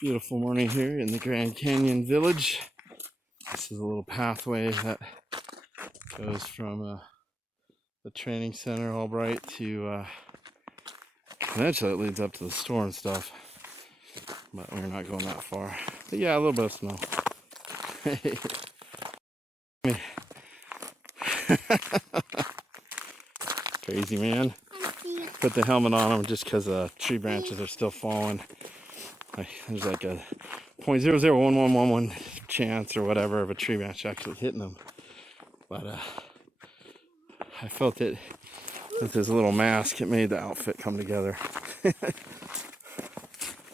Beautiful morning here in the Grand Canyon Village. This is a little pathway that goes from the training center, Albright, to eventually it leads up to the store and stuff. But we're not going that far. But yeah, a little bit of snow. Crazy man. Put the helmet on him just because tree branches are still falling. There's like a 0.001111 chance or whatever of a tree branch actually hitting them. But I felt it with his little mask. It made the outfit come together.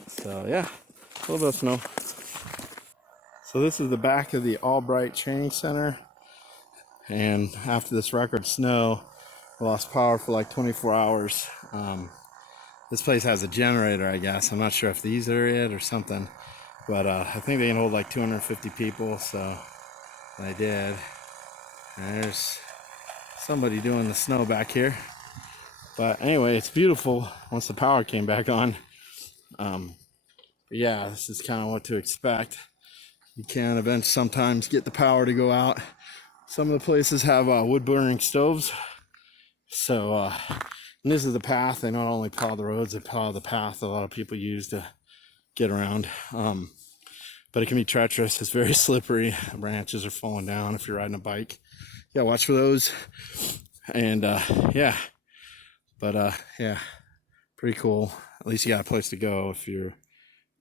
So yeah, a little bit of snow. So this is the back of the Albright Training Center. And after this record snow, I lost power for like 24 hours. This place has a generator, I guess. I'm not sure if these are it or something. But I think they can hold like 250 people, so I did. And there's somebody doing the snow back here. But anyway, it's beautiful once the power came back on. Yeah, this is kind of what to expect. You can eventually sometimes get the power to go out. Some of the places have wood-burning stoves. So, and this is the path. They not only plow the roads, they plow the path a lot of people use to get around. But it can be treacherous. It's very slippery. Branches are falling down if you're riding a bike. Yeah, watch for those. And yeah, but yeah, pretty cool. At least you got a place to go if you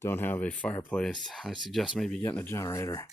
don't have a fireplace. I suggest maybe getting a generator.